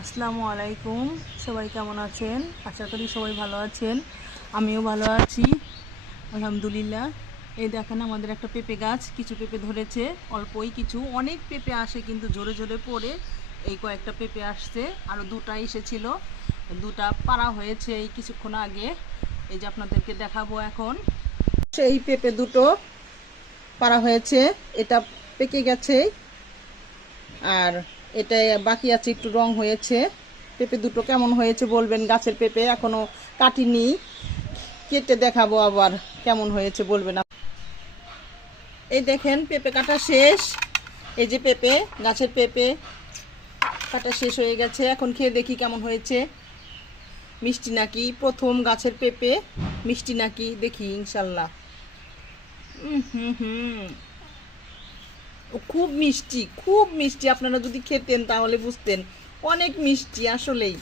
আসসালামু আলাইকুম। সবাই কেমন আছেন? আশা করি সবাই ভালো আছেন। আমিও ভালো আছি, আলহামদুলিল্লাহ। এই দেখেন, আমাদের একটা পেঁপে গাছ, কিছু পেঁপে ধরেছে, অল্পই কিছু। অনেক পেঁপে আসে কিন্তু ঝরে ঝরে পড়ে। এই কয়েকটা পেঁপে আসছে, আরও দুটা এসেছিল, দুটা পাড়া হয়েছে এই কিছুক্ষণ আগে। এই যে আপনাদেরকে দেখাবো এখন। সেই পেঁপে দুটো পাড়া হয়েছে, এটা পেকে গেছে, আর এটা বাকি আছে, একটু রং হয়েছে। পেঁপে দুটো কেমন হয়েছে বলবেন। গাছের পেঁপে এখনো কাটিনি, কেটে দেখাবো আবার কেমন হয়েছে বলবেন। এই দেখেন, পেঁপে কাটা শেষ। এই যে পেঁপে, গাছের পেঁপে কাটা শেষ হয়ে গেছে। এখন খেয়ে দেখি কেমন হয়েছে, মিষ্টি নাকি। প্রথম গাছের পেঁপে, মিষ্টি নাকি দেখি ইনশাল্লাহ। হুম হুম খুব মিষ্টি, খুব মিষ্টি। আপনারা যদি খেতেন তাহলে বুঝতেন, অনেক মিষ্টি আসলেই।